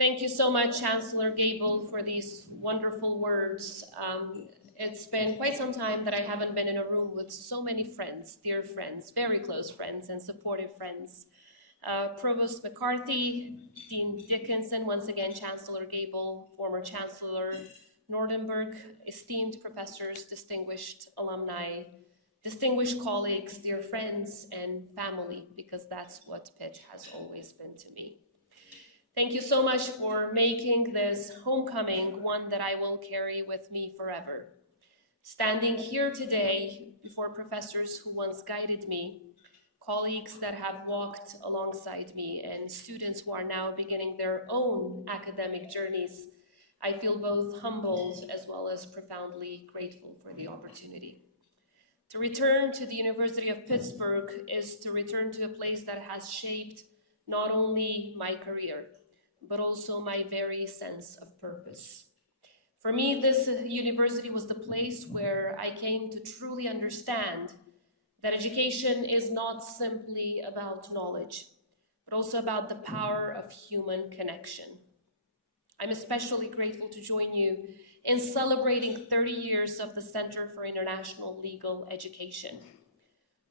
Thank you so much, Chancellor Gable, for these wonderful words. It's been quite some time that I haven't been in a room with so many friends, dear friends, very close friends and supportive friends. Provost McCarthy, Dean Dickinson, once again, Chancellor Gable, former Chancellor Nordenberg, esteemed professors, distinguished alumni, distinguished colleagues, dear friends, and family, because that's what Pitt has always been to me. Thank you so much for making this homecoming one that I will carry with me forever. Standing here today before professors who once guided me, colleagues that have walked alongside me, and students who are now beginning their own academic journeys, I feel both humbled as well as profoundly grateful for the opportunity. To return to the University of Pittsburgh is to return to a place that has shaped not only my career, but also my very sense of purpose. For me, this university was the place where I came to truly understand that education is not simply about knowledge, but also about the power of human connection. I'm especially grateful to join you in celebrating 30 years of the Center for International Legal Education.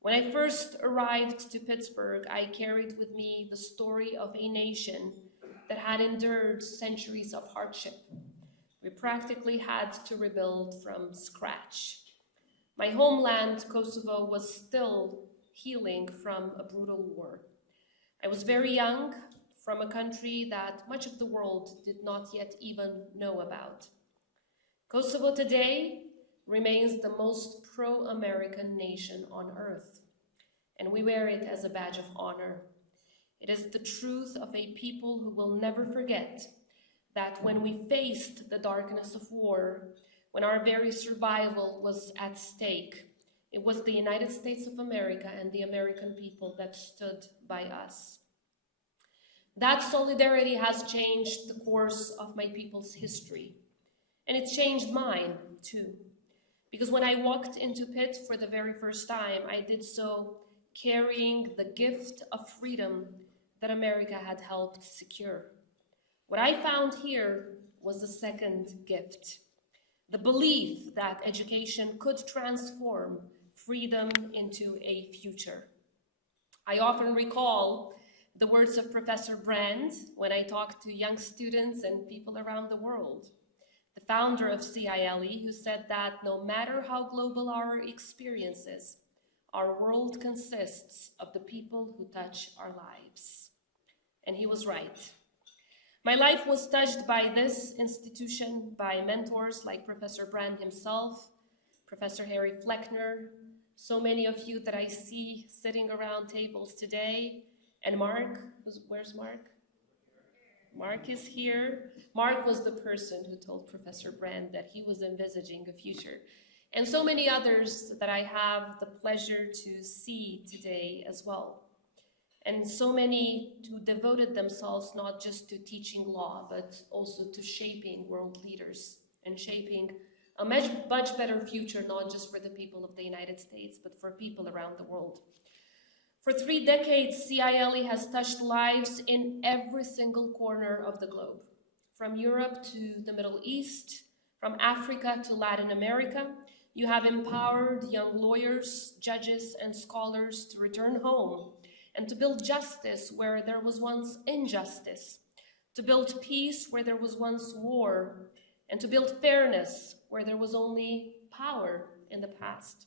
When I first arrived to Pittsburgh, I carried with me the story of a nation that had endured centuries of hardship. We practically had to rebuild from scratch. My homeland, Kosovo, was still healing from a brutal war. I was very young, from a country that much of the world did not yet even know about. Kosovo today remains the most pro-American nation on earth, and we wear it as a badge of honor. It is the truth of a people who will never forget that when we faced the darkness of war, when our very survival was at stake, it was the United States of America and the American people that stood by us. That solidarity has changed the course of my people's history, and it's changed mine too. Because when I walked into Pitt for the very first time, I did so carrying the gift of freedom that America had helped secure. What I found here was the second gift, the belief that education could transform freedom into a future. I often recall the words of Professor Brand when I talk to young students and people around the world, the founder of CILE, who said that no matter how global our experiences, our world consists of the people who touch our lives. And he was right. My life was touched by this institution, by mentors like Professor Brand himself, Professor Harry Fleckner, so many of you that I see sitting around tables today, and Mark, where's Mark? Mark is here. Mark was the person who told Professor Brand that he was envisaging a future. And so many others that I have the pleasure to see today as well. And so many who devoted themselves not just to teaching law, but also to shaping world leaders and shaping a much better future, not just for the people of the United States, but for people around the world. For 3 decades, CILE has touched lives in every single corner of the globe, from Europe to the Middle East, from Africa to Latin America. You have empowered young lawyers, judges, and scholars to return home and to build justice where there was once injustice, to build peace where there was once war, and to build fairness where there was only power in the past.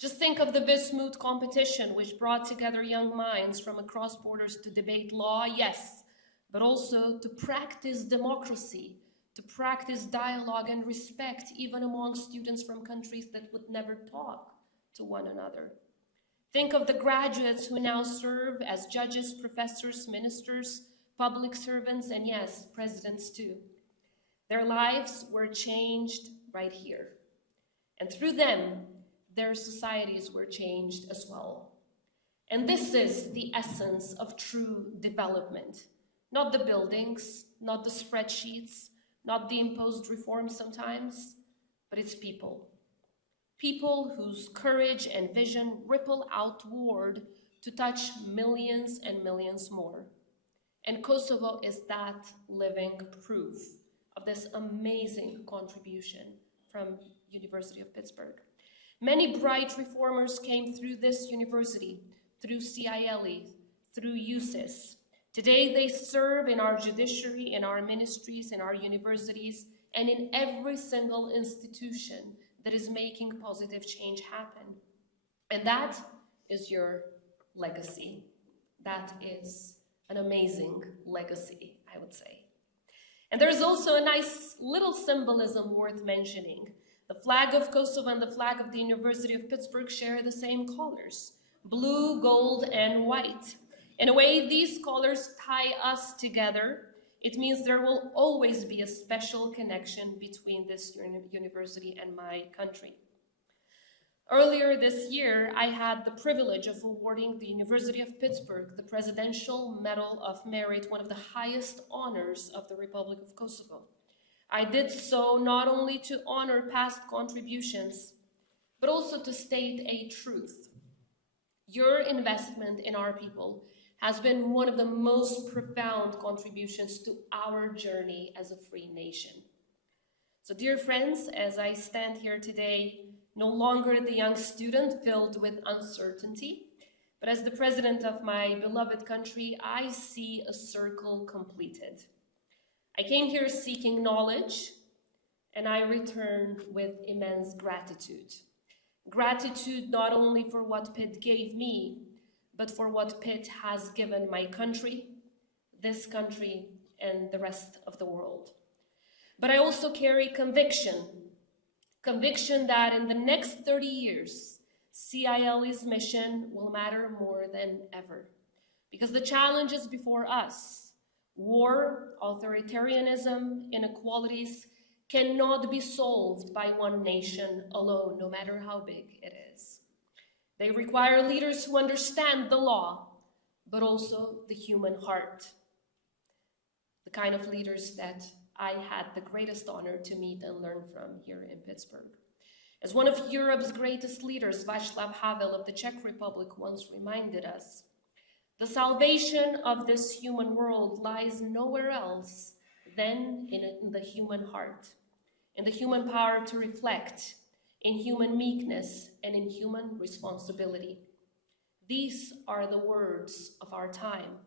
Just think of the Vismut competition, which brought together young minds from across borders to debate law, yes, but also to practice democracy, to practice dialogue and respect, even among students from countries that would never talk to one another. Think of the graduates who now serve as judges, professors, ministers, public servants, and yes, presidents too. Their lives were changed right here. And through them, their societies were changed as well. And this is the essence of true development. Not the buildings, not the spreadsheets, not the imposed reforms sometimes, but it's people. People whose courage and vision ripple outward to touch millions and millions more. And Kosovo is that living proof of this amazing contribution from University of Pittsburgh. Many bright reformers came through this university, through CILE, through USIS. Today they serve in our judiciary, in our ministries, in our universities, and in every single institution that is making positive change happen. And that is your legacy. That is an amazing legacy, I would say. And there's also a nice little symbolism worth mentioning. The flag of Kosovo and the flag of the University of Pittsburgh share the same colors, blue, gold, and white. In a way, these colors tie us together. It means there will always be a special connection between this university and my country. Earlier this year, I had the privilege of awarding the University of Pittsburgh the Presidential Medal of Merit, one of the highest honors of the Republic of Kosovo. I did so not only to honor past contributions, but also to state a truth. Your investment in our people has been one of the most profound contributions to our journey as a free nation. So dear friends, as I stand here today, no longer the young student filled with uncertainty, but as the president of my beloved country, I see a circle completed. I came here seeking knowledge, and I return with immense gratitude. Gratitude not only for what Pitt gave me, but for what Pitt has given my country, this country, and the rest of the world. But I also carry conviction that in the next 30 years, CILE's mission will matter more than ever. Because the challenges before us, war, authoritarianism, inequalities, cannot be solved by one nation alone, no matter how big it is. They require leaders who understand the law, but also the human heart. The kind of leaders that I had the greatest honor to meet and learn from here in Pittsburgh. As one of Europe's greatest leaders, Václav Havel of the Czech Republic once reminded us, the salvation of this human world lies nowhere else than in the human heart, in the human power to reflect, in human meekness, and in human responsibility. These are the words of our time.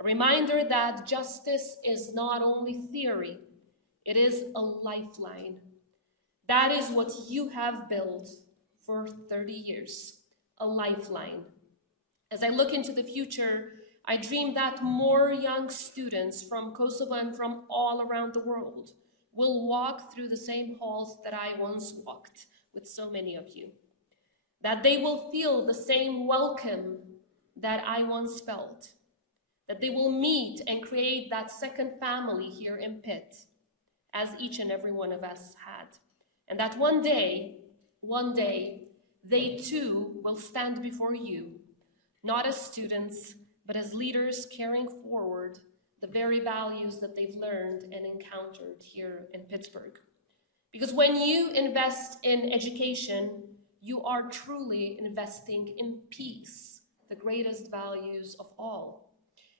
A reminder that justice is not only theory, it is a lifeline. That is what you have built for 30 years, a lifeline. As I look into the future, I dream that more young students from Kosovo and from all around the world will walk through the same halls that I once walked with so many of you. That they will feel the same welcome that I once felt. That they will meet and create that second family here in Pitt, as each and every one of us had. And that one day, they too will stand before you, not as students, but as leaders carrying forward the very values that they've learned and encountered here in Pittsburgh. Because when you invest in education, you are truly investing in peace, the greatest values of all.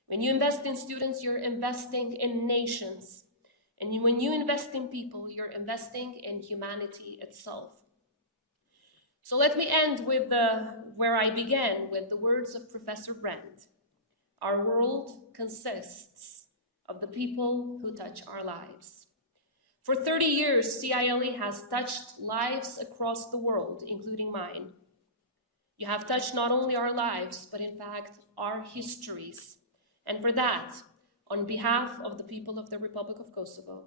When you invest in students, you're investing in nations. And when you invest in people, you're investing in humanity itself. So let me end with where I began, with the words of Professor Brand. Our world consists of the people who touch our lives. For 30 years, CILE has touched lives across the world, including mine. You have touched not only our lives, but in fact, our histories. And for that, on behalf of the people of the Republic of Kosovo,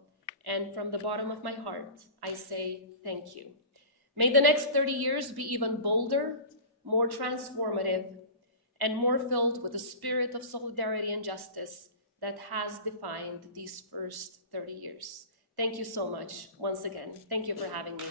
and from the bottom of my heart, I say thank you. May the next 30 years be even bolder, more transformative, and more filled with the spirit of solidarity and justice that has defined these first 30 years. Thank you so much once again. Thank you for having me.